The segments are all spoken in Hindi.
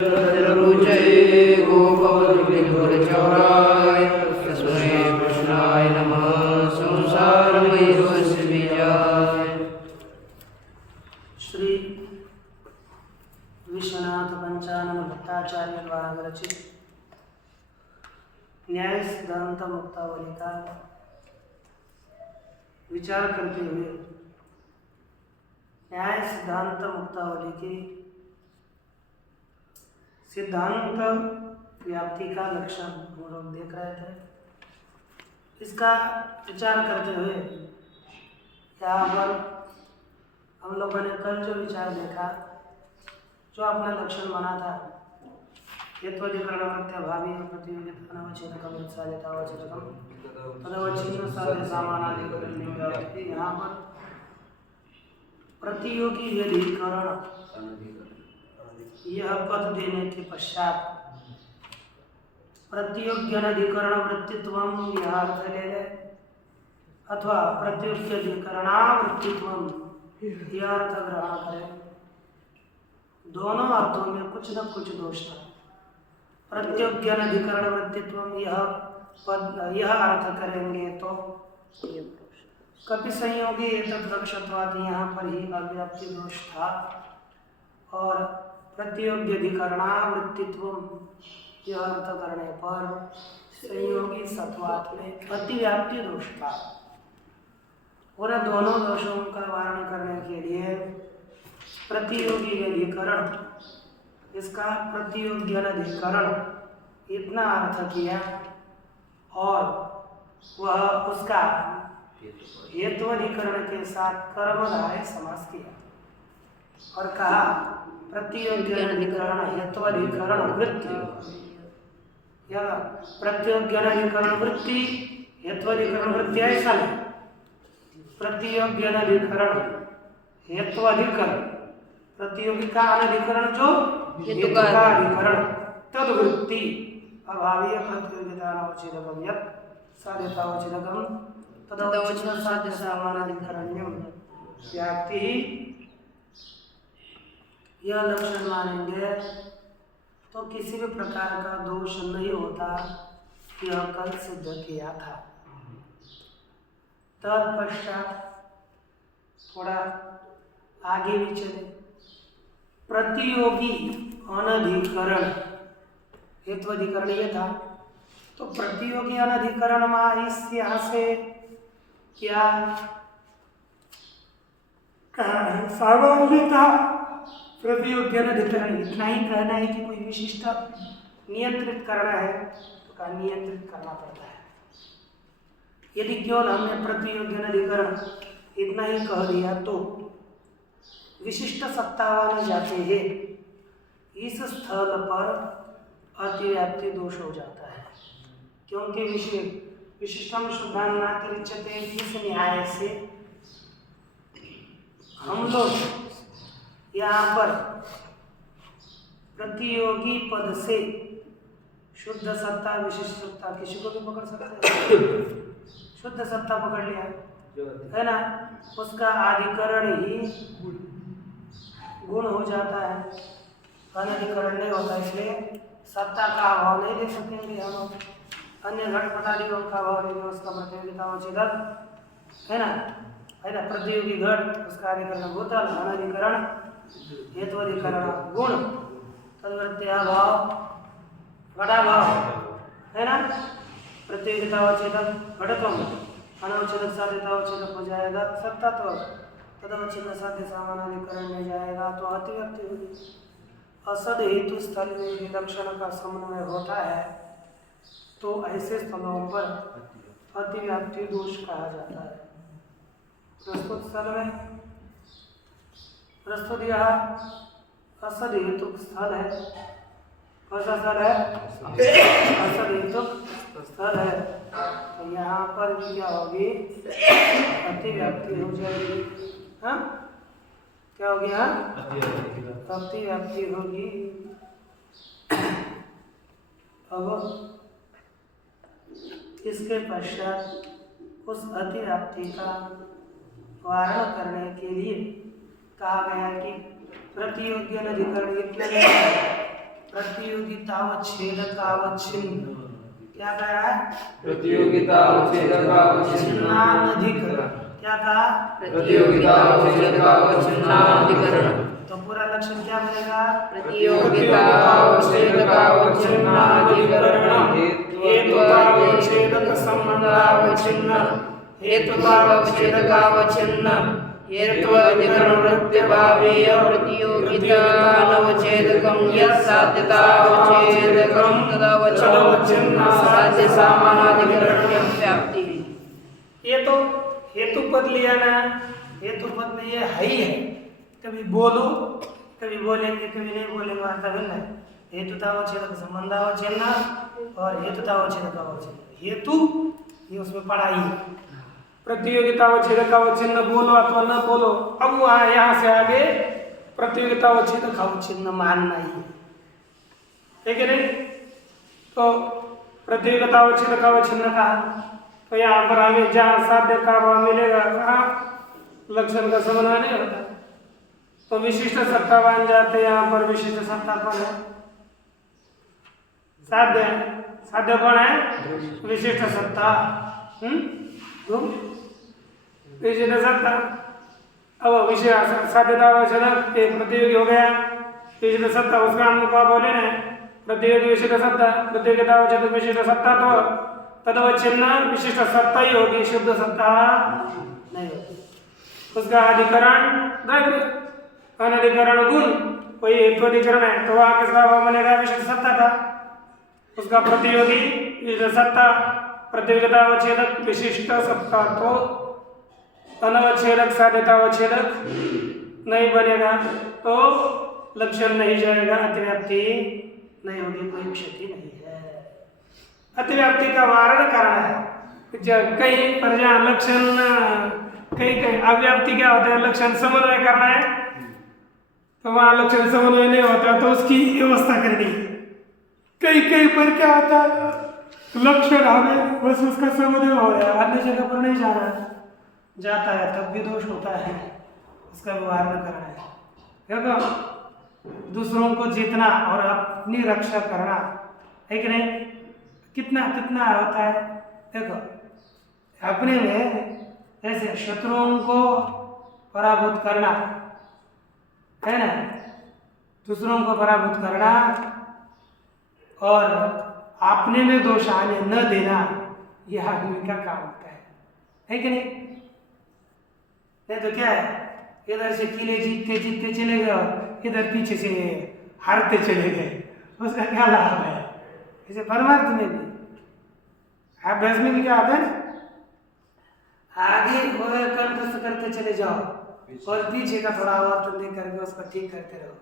रुचये गोपवधूचौराय तस्मै कृष्णाय नमः संसारमयस्य बीजाय। श्री विश्वनाथ पंचानन भट्टाचार्य द्वारा रचित न्याय सिद्धांत मुक्तावली का विचार करते हुए न्याय सिद्धांत मुक्तावली की सिद्धांत व्याप्ति का लक्षण हम लोग देख रहे थे। इसका विचार करते हुए यहाँ पर हम लोगों ने कल जो विचार देखा, जो अपना लक्षण बना था यत्वधिकरणमत्यभावी प्रतियोगितानवच्छेदकम यत्साध्यतावच्छेदकम तदवच्छिन्न साध्य सामानाधिकरण। यहाँ पर प्रतियोगी व्यधिकरण यह पद देने के पश्चात प्रतियोग्यनधिकरण वृत्तित्वम यह अर्थ ले ले अथवा प्रतियोग्यधिकरणावृत्तित्वम यह अर्थ ग्रहण करें। दोनों अर्थों में कुछ न कुछ दोष था। प्रत्योग्यनधिकरण वृत्तित्वम यह अर्थ करेंगे तो कपि संयोगी एतद्रक्षत्वात् यहाँ पर ही अव्याप्ति दोष था, और प्रतियोग्यधिकरणावृत्तित्वम यह अर्थ करने पर संयोगी सत्वात् में अतिव्याप्ति दोष था। और दोनों दोषों का वारण करने के लिए प्रतियोगी अधिकरण, इसका प्रतियोग्यनधिकरण इतना अर्थ किया और वह उसका हेत्वाधिकरण के साथ कर्मधारय समास किया और कहा प्रतियोग्यनधिकरण हेत्वाधिकरण वृत्ति, या प्रतियोग्यनधिकरण वृत्ति हेत्वाधिकरण वृत्ति ऐसा नहीं। प्रतियोग्यनधिकरण हेत्वाधिकरण, प्रतियोगी का अनधिकरण जो हेतु का अधिकरण तद्वृत्ति अभावीय प्रतियोगितानवच्छेदकम यत् साध्यतावच्छेदकम तदवच्छिन्न साध्य सामानाधिकरण्यम व्याप्ति ही यह लक्षण मानेंगे तो किसी भी प्रकार का दोष नहीं होता। यह कल सिद्ध किया था। तत्पश्चात थोड़ा आगे भी चले। प्रतियोगी अनधिकरण हेत्वाधिकरण ये था, तो प्रतियोगी अनधिकरण में इस यहाँ से क्या कहा है? सामान्यता प्रतियोग्यनधिकरण इतना ही कहना है कि कोई विशिष्ट नियंत्रित करना है तो का नियंत्रित करना पड़ता है। यदि केवल हमने प्रतियोग्यनधिकरण इतना ही कह दिया तो विशिष्ट सत्तावान जाते हैं, इस स्थल पर अतिव्याप्ति दोष हो जाता है। क्योंकि विशिष्टम शुद्धान्नातिरिच्यते इस न्याय से हम लोग यहाँ पर प्रतियोगी पद से शुद्ध सत्ता विशिष्ट सत्ता किसी को भी पकड़ सकते हैं। शुद्ध सत्ता पकड़ लिया है ना, उसका अधिकरण ही गुण हो जाता है, अनधिकरण नहीं होता। इसलिए सत्ता का अभाव नहीं दे सकेंगे हम लोग। अन्य घटपटादियों का अभाव नहीं, उसका प्रतियोगितावच्छेदक है ना प्रतियोगी घट उसका अधिकरण भूतल, अनधिकरण हेत्वाधिकरण गुण, तद्वृत्त्याभाव घटाभाव है ना, प्रतियोगितावच्छेदक घटत्वम, अनवच्छेदक साध्यतावच्छेदक हो जाएगा सत्ता, तो तदवच्छिन्न साध्य सामानाधिकरण में जाएगा तो अतिव्याप्ति होगी। असद हेतु स्थल में विलक्षण का समन्वय होता है तो ऐसे स्थलों पर अतिव्याप्ति दोष कहा जाता है। प्रस्तुत स्थल में प्रस्तुत यह असद हेतु स्थल है। कौन सा स्थल है? असद हेतु स्थल है। तो यहाँ पर भी क्या होगी? अतिव्याप्ति हो जाएगी। हाँ, क्या होगी? हाँ, अतिव्याप्ति होगी। अब इसके पश्चात उस अतिव्याप्ति का वारण करने के लिए कहा गया कि प्रतियोग्यनधिकरण प्रतियोगितावच्छेदकावच्छिन्न। क्या कह रहा है? प्रतियोगितावच्छेदकावच्छिन्नाधिकरण। क्या कहा? प्रतियोगितावच्छेदकावच्छिन्नाधिकरण। तो पूरा लक्षण क्या बनेगा? प्रतियोगितावच्छेदकावच्छिन्नाधिकरण। हेतुतावच्छेदक संबंधावच्छिन्न। हेतुतावच्छेदकावच्छिन्न। हेत्वाधिकरणवृत्त्यभावीय प्रतियोगितानवच्छेदकं यत् साध्यतावच्छेदकं तदवच्छिन्न साध्यसामानाधिकरण्य व्याप्ति। ये तो हेतु पद लिया ना, हेतु पद में ये है ही है। कभी बोलो, कभी बोलेंगे, कभी नहीं बोलेंगे, आता है ना। हेतुतावच्छेदक संबंधावच्छिन्न और हेतुतावच्छेदकावच्छिन्न। हेतु ये उसमें पढ़ाई है। प्रतियोगितावच्छेदकावच्छिन्न बोलो अथवा न बोलो, अब वहाँ यहाँ से आगे प्रतियोगितावच्छेदकावच्छिन्न मानना ही है, ठीक है नहीं? तो प्रतियोगितावच्छेदकावच्छिन्न कहा, तो यहाँ पर आगे जहाँ साध्य का भाव मिलेगा कहाँ लक्षण का समन्वय नहीं होता, तो विशिष्ट सत्ता बन जाते। यहाँ पर विशिष्ट सत्ता कौन है? साध्य। साध्य कौन है? विशिष्ट सत्ता। विशिष्ट सत्ता। अब विषय साध्यतावच्छेदक प्रतियोगी हो गया, विशिष्ट सत्ता उसका हम क्या बोले ना, प्रतियोगी विशिष्ट सत्ता, प्रतियोगितावच्छेदक विशिष्ट सत्ता, तो तदवच्छिन्न विशिष्ट सत्ता ही होगी, शुद्ध सत्ता नहीं होगी। उसका अधिकरण द्रव्य, अनधिकरण गुण, कोई हेतुअधिकरण है तो वहाँ किसका भाव बनेगा? विशिष्ट सत्ता का। उसका प्रतियोगी विशिष्ट सत्ता, प्रतियोगितावच्छेदक विशिष्ट सत्ता, तो अनवच्छेदक साध्यतावच्छेदक नहीं बनेगा, तो लक्षण नहीं जाएगा, अतिव्याप्ति नहीं होगी, कोई क्षति नहीं है। अतिव्याप्ति का वारण करना है। कहीं पर जहाँ लक्षण, कहीं कहीं अव्याप्ति क्या होता है? लक्षण समन्वय करना है, तो वहाँ लक्षण समन्वय नहीं होता, तो उसकी व्यवस्था करनी। कहीं कहीं पर क्या होता है? लक्षण हमें बस उसका समन्वय हो रहा है, अन्य जगह पर नहीं जा रहा, जाता है तब भी दोष होता है, उसका व्यवहार न करना है। देखो, दूसरों को जीतना और अपनी रक्षा करना है कि नहीं? कितना कितना होता है? देखो, अपने में ऐसे शत्रुओं को पराभूत करना है ना, दूसरों को पराभूत करना और अपने में दोष आने न देना, यह आदमी का काम होता है कि नहीं? नहीं तो क्या है, इधर से किले जीतते जीतते चले गए और इधर पीछे से हारते चले गए, उसका क्या लाभ है? इसे परमार्थ में भी, अभ्यास में भी क्या आता है ना, आगे कंठस्थ करते चले जाओ और पीछे का थोड़ा आवर्तन दे करके उसको ठीक करते रहो।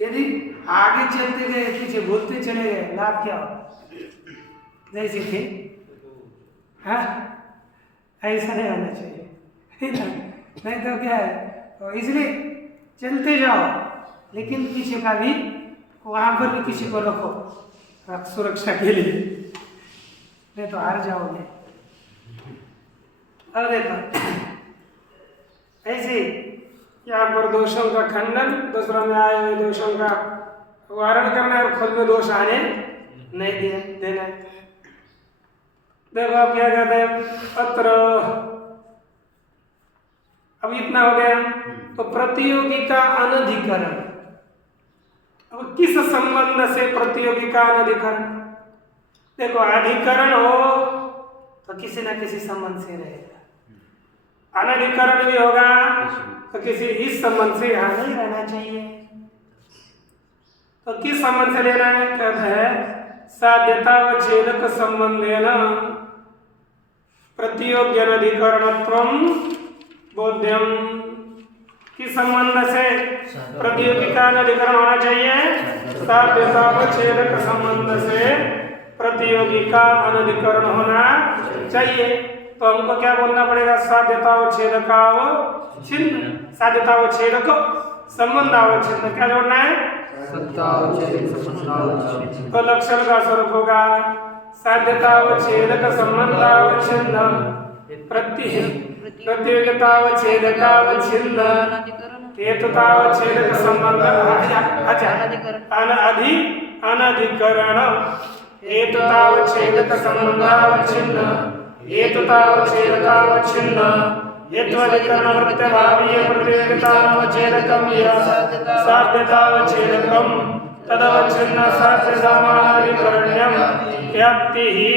यदि आगे चलते गए पीछे भूलते चले गए, लाभ क्या हो? जैसे थे, हाँ, ऐसा नहीं होना चाहिए, नहीं तो क्या है? तो इसलिए चलते जाओ, लेकिन पीछे का भी वहां पर भी किसी को रखो सुरक्षा के लिए, नहीं तो हार जाओगे। अब देखो, ऐसे यहाँ पर दोषों का खंडन, दूसरों में आए हुए दोषों का वारण करना है और खुद में दोष आने नहीं देना। देखो आप क्या कहते हैं, पत्र, अब इतना हो गया। तो प्रतियोगी का अनधिकरण, अब किस संबंध से प्रतियोगी का अनधिकरण? देखो, अधिकरण हो तो किसी न किसी संबंध से रहेगा, अनधिकरण भी होगा तो किसी इस संबंध से यहाँ नहीं रहना चाहिए। तो किस संबंध से लेना है? कहते हैं साध्यतावच्छेदक संबंधेन प्रतियोग्यनधिकरणत्वं बोध्यम। किस संबंध से प्रतियोगी का अनधिकरण होना चाहिए? साध्यतावच्छेदक संबंध से प्रतियोगी का अनधिकरण होना चाहिए। तो हमको क्या बोलना पड़ेगा? साध्यतावच्छेदकावच्छिन्न, साध्यतावच्छेदक संबंधावच्छिन्न, क्या जोड़ना है? तो लक्षण का स्वरूप होगा साध्यतावच्छेदक संबंधावच्छिन्न प्रतियोगितावच्छेदकावच्छिन्न हेतुतावच्छेदक संबंध अच्छा अनधिकरण हेतुतावच्छेदक संबंधावच्छिन्न हेतुतावच्छेदकावच्छिन्न हेत्वधिकरण प्रत्यभावीय प्रतियोगितावच्छेदकम साध्यतावच्छेदकम तदवच्छिन्न साध्य सामानाधिकरण्यम व्याप्ति ही।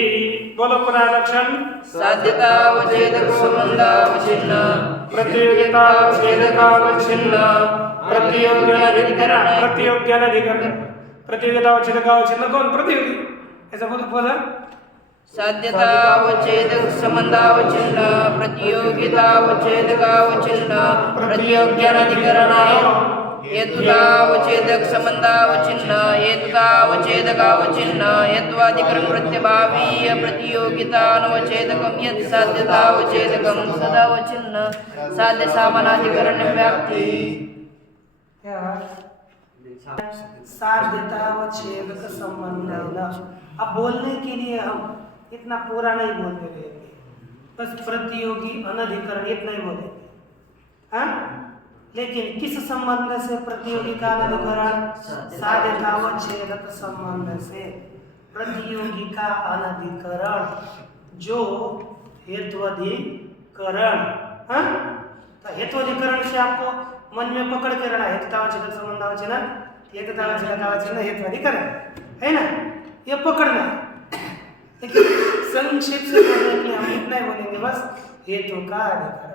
बोलो पुनः लक्षण। साध्यतावच्छेदक संबंधावच्छिन्न प्रतियोगितावच्छेदकावच्छिन्न प्रतियोग्यानधिकरण प्रतियोगितावच्छेदकावच्छिन्न कौन प्रतियोगी ऐसा बोला साध्यतावच्छेदक संबंधावच्छिन्न प्रतियोगितावच्छेदकावच्छिन्न प्रतियोग्यानधिकरणाय हेतुतावच्छेदक संबंधावच्छिन्न हेतुतावच्छेदकावच्छिन्न हेत्वाधिकरण प्रत्यभावीय प्रतियोगितानवच्छेदकम यत् साध्यतावच्छेदकम सदावच्छिन्न साध्य सामानाधिकरण व्याप्ति। क्या साध्यतावच्छेदक संबंध। अब बोलने के लिए हम इतना पूरा नहीं बोलते रहेंगे, बस प्रतियोगी अनधिकरण इतना ही बोलेंगे। हाँ, लेकिन किस संबंध से प्रतियोगी का अनधिकरण? साध्यतावच्छेदक संबंध से प्रतियोगी का अनधिकरण जो हेत्वाधिकरण। हाँ, तो हेत्वाधिकरण से आपको मन में पकड़ के रहना, हेतुतावच्छेदक संबंधावच्छिन्न हेतुतावच्छेदकावच्छिन्न हेत्वाधिकरण है ना, ये पकड़ना है। लेकिन संक्षेप से बोलने के लिए हम इतना ही बोलेंगे बस हेतु का अधिकरण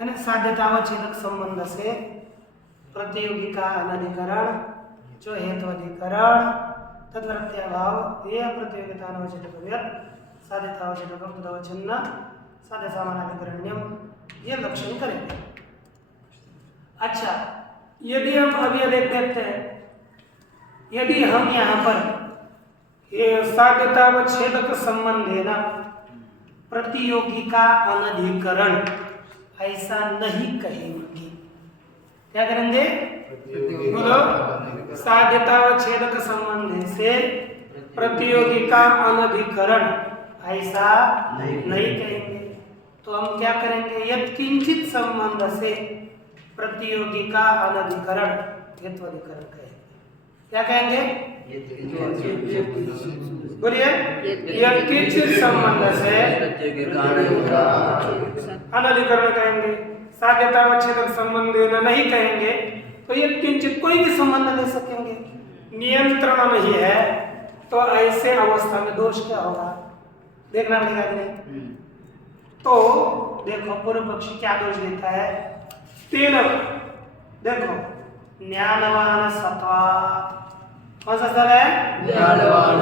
है ना। साध्यतावच्छेदक संबंध से प्रतियोगी का अनधिकरण जो हेत्वाधिकरण तद्व्यत्यभाव ये प्रतियोगितानवच्छेदक साध्यतावच्छेदकम तदवच्छिन्न साध्य सामानाधिकरण्यम ये लक्षण करेंगे। अच्छा, यदि हम अभी देख देखते हैं, यदि हम यहाँ पर ये साध्यतावच्छेदक संबंध है ना प्रतियोगी का अनधिकरण ऐसा नहीं कहेंगे, क्या करेंगे? बोलो, साध्यतावच्छेदक संबंध से प्रतियोगी का अनधिकरण ऐसा नहीं कहेंगे। तो हम क्या करेंगे? यत्किंचित संबंध से प्रतियोगी का अनधिकरण हेत्वाधिकरण कहेंगे। क्या कहेंगे? बोलिए, यत्किंचित संबंध से अनधिकरण कहेंगे। साध्यतावच्छेदक संबंध नहीं कहेंगे तो यत्किंचित कोई भी संबंध ले सकेंगे। नियंत्रण नहीं है तो ऐसे अवस्था में दोष क्या होगा देखना पड़ेगा कि नहीं? तो देखो पूर्व पक्षी क्या दोष देता है। तीन देखो, ज्ञानवान सत्वा, कौन सा स्थल है? ज्ञानवान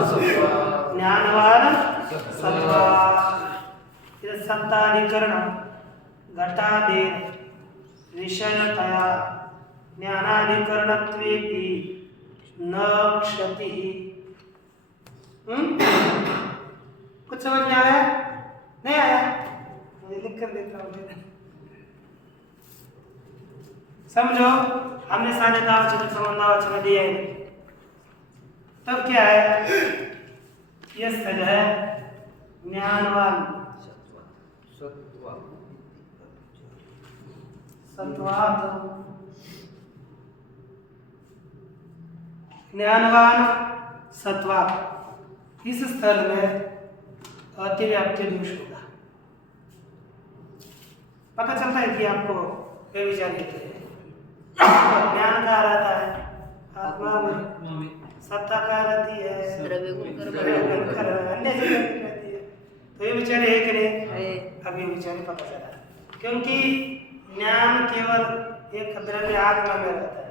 सत्वा। सत्ताधिकरण घटादे विषयतया ज्ञानाधिकरणत्वेपि न क्षति। कुछ समझ में आया? नहीं आया? मुझे लिख कर देता हूँ। समझो, हमने साध्यतावच्छेदक संबंधावच्छिन्न दिया है, तब क्या है? ये स्थल है ज्ञानवान सत्वात। ज्ञानवान सत्वात इस स्थल में अतिव्याप्ति दोष होगा। पता चलता है कि आपको व्यभिचार है। ज्ञान कहाँ रहता है? आत्मा में। सत्ता कहाँ रहती है? अन्य जगह रहती है। तो ये विचारे है कि नहीं? अभी विचारे पता चला, क्योंकि ज्ञान केवल एक द्रव्य आत्मा में रहता है।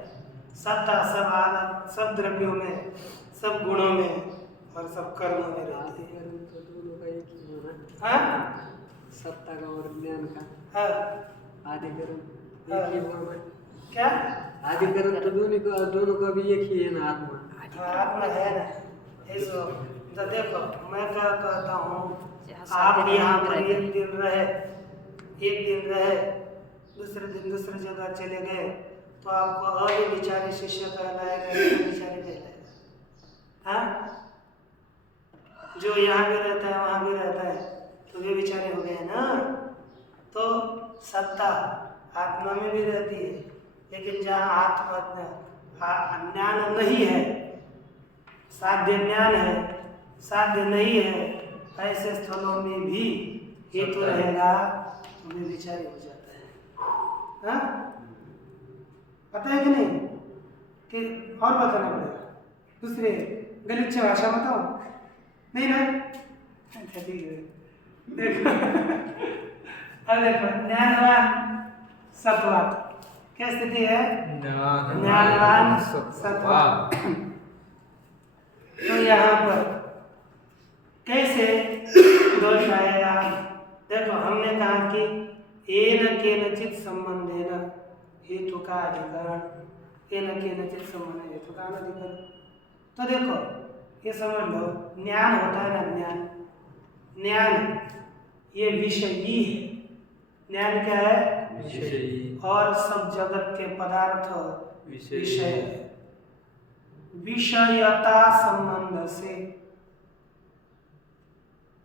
सत्ता सब आत्मा, सब द्रव्यों में, सब गुणों में और सब कर्मों में रहती है। हाँ? सत्ता का और ज्ञान का हाँ, अधिकरण हाँ। एक ही हुआ। क्या अधिकरण तो दोनों का भी एक ही है ना, आत्मा। आत्मा है ना। ऐसो तो देखो, मैं क्या कहता हूँ, आप यहाँ पर एक दिन रहे, दूसरे दिन दूसरी जगह चले गए, तो आपको अव्यभिचारी शिष्य कहलाएगा, व्यभिचारी कहलाएगा। हाँ, जो यहाँ भी रहता है वहाँ भी रहता है, तो व्यभिचारी हो गए ना। तो सत्ता आत्मा में भी रहती है लेकिन जहाँ ज्ञान नहीं है, साध्य ज्ञान है, साध्य नहीं है, ऐसे स्थलों में भी हेतु रहेगा तो वे विचारी हो जाता है। हाँ? पता है कि नहीं? कि और बताना पड़ेगा, दूसरे गलिच्छ भाषा बताओ, नहीं ना? अच्छा ठीक है। देखो अब देखो, ज्ञानवान सत्वान क्या स्थिति है? ज्ञानवान सत्वान। तो यहाँ पर कैसे दोष आएगा? देखो हमने कहा कि एन केनचित संबंधेन हेतु का अधिकरण, एन केनचित संबंध हेतु का अधिकरण। तो देखो ये समझ लो, ज्ञान होता है ना, ज्ञान ज्ञान ये विषयी है। ज्ञान क्या है? विषयी। और सब जगत के पदार्थ विषय है। विषयता संबंध से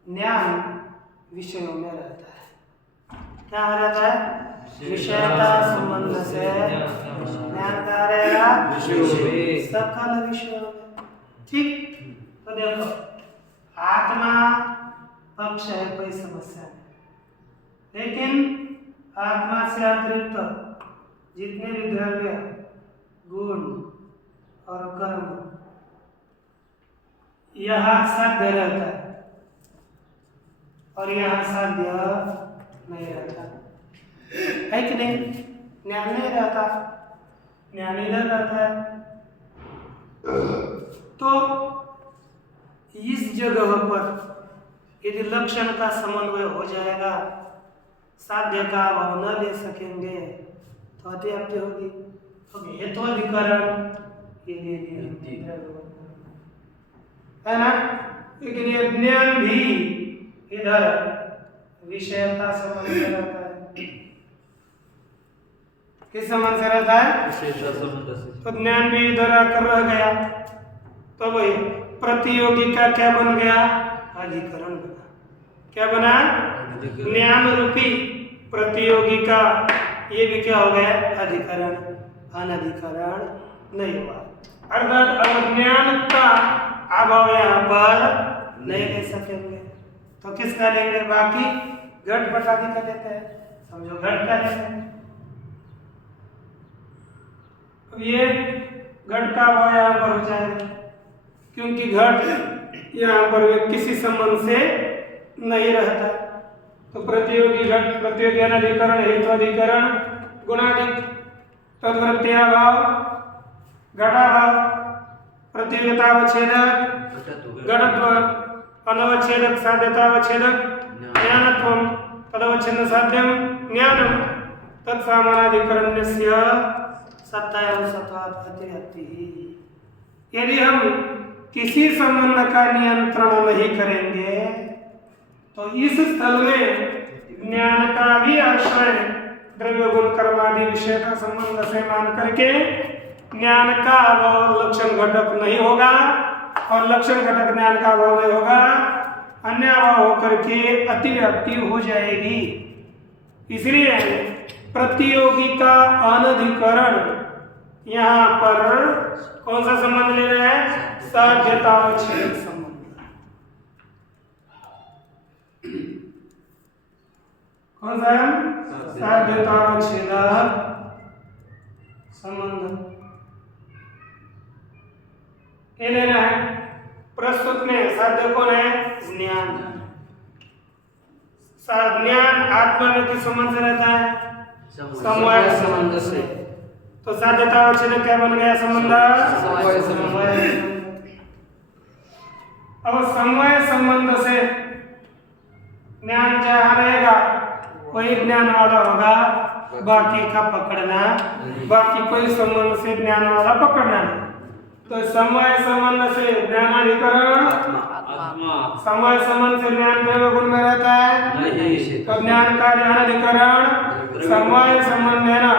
ज्ञान विषयों में रहता है। क्या हो रहता है? विषयता संबंध से ज्ञान क्या रहेगा? सकल विषयों में। ठीक। तो देखो आत्मा पक्ष है, कोई समस्या नहीं, लेकिन आत्मा से अतिरिक्त जितने भी द्रव्य, गुण और कर्म यहाँ साध्य रहता है और यहाँ साध्य नहीं रहता है कि नहीं? ज्ञान नहीं रहता, ज्ञान इधर रहता है। तो इस जगह पर यदि लक्षण का समन्वय हो जाएगा, साध्य का अभाव न ले सकेंगे तो अतिव्याप्ति होगी। तो हेतुअधिकरण ये ले लिया है ना। लेकिन ये ज्ञान भी इधर विषयता संबंध से रहता है। किस संबंध से रहता है? विषयता संबंध से। तो ज्ञान भी इधर आकर रह गया, तो वही प्रतियोगी का क्या बन गया? अधिकरण बना। क्या बना? ज्ञान रूपी प्रतियोगी का ये भी क्या हो गया? अधिकरण। अनधिकरण नहीं हुआ, अर्थात अज्ञान का अभाव यहाँ पर नहीं ले सकेंगे। तो किसका लेंगे? बाकी घट घट आदि का लेते हैं, समझो घट का लेते हैं। अब ये घट का अभाव यहाँ पर हो जाएगा, क्योंकि घट यहाँ पर किसी संबंध से नहीं रहता। तो प्रतियोगी घट, प्रतियोगी अनधिकरण, हेतुअधिकरण, गुणाधिक, तद्वृत्त्याभाव, घटाभाव, प्रतियोगितावच्छेदक, घटत्व, अनवच्छेदक, साध्यतावच्छेदक, ज्ञानत्वं, तदवच्छिन्न साध्यं ज्ञानं, तत्सामानाधिकरण्यस्य सत्तायां सत्वात् अतिव्याप्तिः। यदि हम किसी संबंध का नियंत्रण नहीं करेंगे तो इस स्थल में ज्ञान का भी आश्रय द्रव्य गुण कर्म आदि विषय का संबंध से मान करके ज्ञान का अभाव लक्षण घटक नहीं होगा, और लक्षण घटक ज्ञान का अभाव नहीं होगा, अन्य अभाव होकर के अतिव्याप्ति हो जाएगी। इसलिए प्रतियोगी का अनधिकरण यहाँ पर कौन सा संबंध ले रहे हैं? साध्यतावच्छेदक संबंध। कौन सा है? साध्यतावच्छेदक संबंध ये लेना है। प्रस्तुत में साध्य कौन है? ज्ञान। ज्ञान आत्मा में किस संबंध से रहता है? समवाय संबंध से। तो साध्यतावच्छेदक क्या बन गया? संबंध समवाय। अब समवाय संबंध से ज्ञान जहाँ रहेगा कोई ज्ञान वाला होगा, बाकी का पकड़ना, बाकी कोई संबंध से ज्ञान वाला पकड़ना नहीं। तो समवाय संबंध से ज्ञानाधिकरण, समवाय संबंध से ज्ञान द्रव्य गुण में रहता है, तो ज्ञान का ज्ञानाधिकरण, समवाय संबंध है ना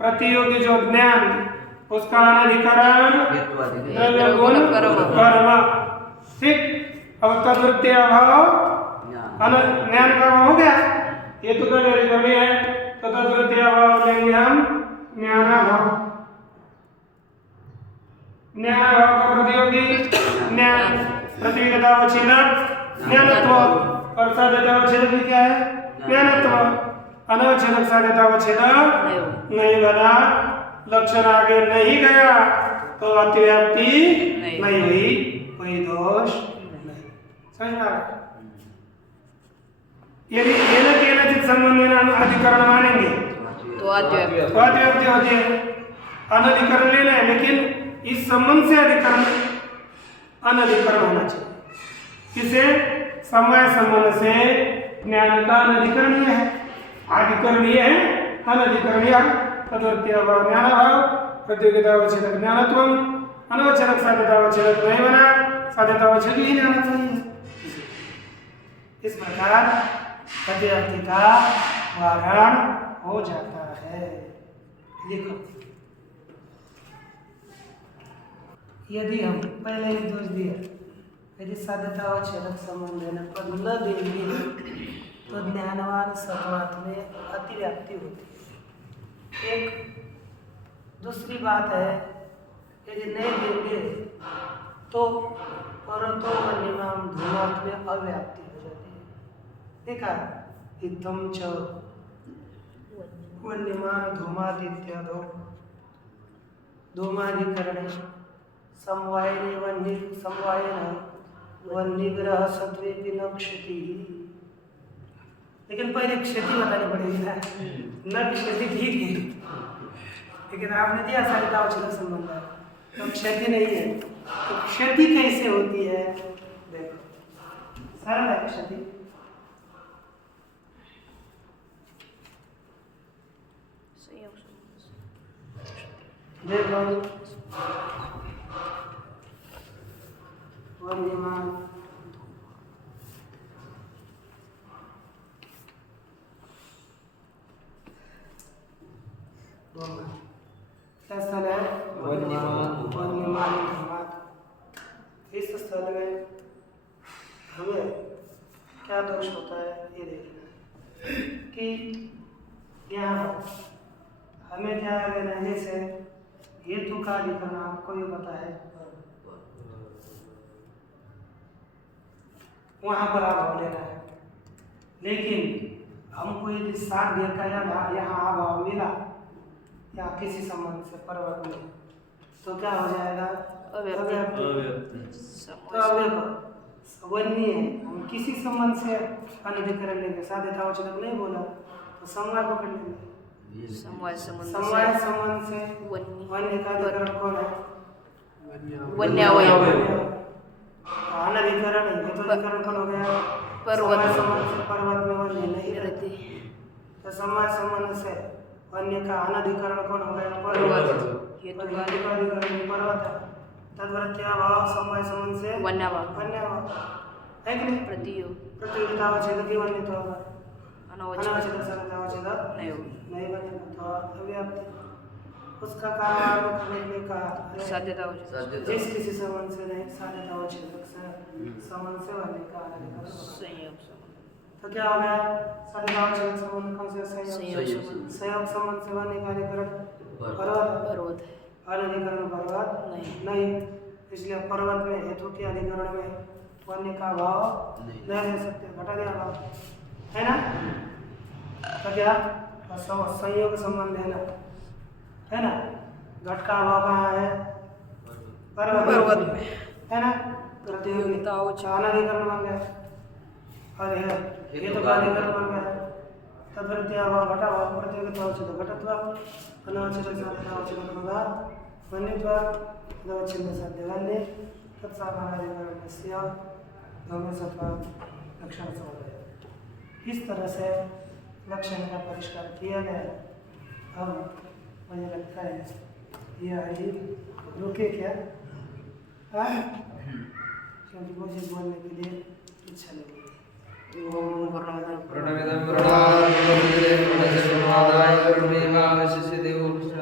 प्रतियोगी जो ज्ञान, उसका अनधिकरण द्रव्य गुण कर्म। ठीक। अब तद्वृत्ति अभाव, ज्ञान का अभाव हो गया, ये तो कमी है, तो तद्वृत्ति अभाव लेंगे हम ज्ञानाभाव, ज्ञानाभाव का प्रतियोगी ज्ञान, प्रतियोगितावच्छेदक ज्ञानत्व, और साध्यतावच्छेदक भी क्या है? ज्ञानत्व। अनवच्छेदक साध्यतावच्छेदक नहीं बना, लक्षण आगे नहीं गया तो अतिव्याप्ति नहीं हुई, कोई दोष नहीं। समझ में आ रहा? यदि केनचित संबंधेन अधिकरण मानेंगे तो अतिव्याप्ति अतिव्याप्ति होती है। अनधिकरण लेना है, लेकिन इस संबंध से अधिकरण अनधिकरण होना चाहिए। इसे समवाय संबंध से ज्ञान का अनधिकरणीय है, अधिकरणीय है अनधिकरणीय। तद्वत्य अभाव ज्ञानाभाव, प्रतियोगितावच्छेदक ज्ञानत्वम, अनवच्छेदक साध्यतावच्छेदक नहीं बना, साध्यतावच्छेदक ही ज्ञान चाहिए। इस प्रकार अतिव्याप्ति का वारण हो जाता है। देखो, यदि हम पहले ही दोष दिया, यदि साध्यतावच्छेदक संबंध है पद न देंगे तो ज्ञानवान सत्वात में अतिव्याप्ति होती है। एक दूसरी बात है, यदि नहीं देंगे तो परंतु वन्यमान धूमात में अव्याप्ति हो जाती है। देखा, इत्थम च वन्यमान धूमाद इत्यादो धूमाधिकरण समवायने वन्यग्रह सत्वेपि न क्षति। लेकिन पहले क्षति बतानी पड़ेगी ना, न क्षति ठीक है, लेकिन आपने दिया साध्यतावच्छेदक संबंध है तो क्षति नहीं है, तो क्षति कैसे होती है? देखो, सरल है क्षति। देखो, वन्यमान क्या स्थल है? वन्यमान धूमात। इस स्थल में हमें क्या दोष होता है ये देखना है कि यहाँ हमें क्या लेना है, जैसे हेतु का लिखना आपको भी पता है, वहां पर अभाव लेना है। लेकिन हमको यदि साध्य का यहाँ अभाव मिला या किसी संबंध से पर्वत में, तो क्या हो जाएगा? अव्याप्ति। तो अब वन्य है, हम किसी संबंध से अनधिकरण लेंगे, साध्यतावच्छेदक नहीं बोला तो समवाय पकड़ लेंगे। समवाय संबंध से वन्य का अधिकरण कौन है? वन्यावय। अनधिकरण है तो अधिकरण कौन हो गया? पर्वत। संबंध से पर्वत में वन्य नहीं रहती, तो समवाय संबंध से वन्य का अनधिकरण कौन हो गया? पर्वत। हेतु का अधिकरण पर्वत है। तद्वत्या भाव समवाय संबंध से वन्याभाव है कि नहीं? प्रतियोगितावच्छेदक ही वन्य तो होगा, अनवच्छेदक साध्यतावच्छेदक नहीं बनेगा, तो अव्याप्ति। उसका कारण करने के लिए कहा साध्यतावच्छेदक जिस किसी संबंध से नहीं, साध्यतावच्छेदक से संबंध से वन्य का अनधिकरण। संयोग तो क्या हो गया? साध्यतावच्छेदक संबंध कौन से? संयोग संबंध से वन्य का अधिकरण पर्वत, अनधिकरण पर्वत नहीं। इसलिए पर्वत में हेतु के अधिकरण में वन्य का भाव नहीं ले सकते, घटा दिया भाव, है ना? तो क्या संयोग संबंध है ना? घट का भाव कहाँ है? पर्वत में, है ना? प्रतियोगिता अनधिकरण बन गया और हेतु का अधिकरण बन गया। तद्वत्या भाव घटा भाव प्रतियोगितावच्छेदक घटत्व, अनवच्छेदक साध्यतावच्छेदक होगा वन्यत्व, अनवच्छेदक साध्य वन्य, तत्सामानाधिकरणस्य धर्मसत्व लक्षण समन्वय। इस तरह से लक्षण का परिष्कार किया गया। अब मुझे लगता है यह ही रुके क्या, क्योंकि मुझे बोलने के लिए इच्छा नहीं है। ओम पूर्णमदः पूर्णमिदं पूर्णात् पूर्णमुदच्यते पूर्णस्य पूर्णमादाय पूर्णमेवावशिष्यते।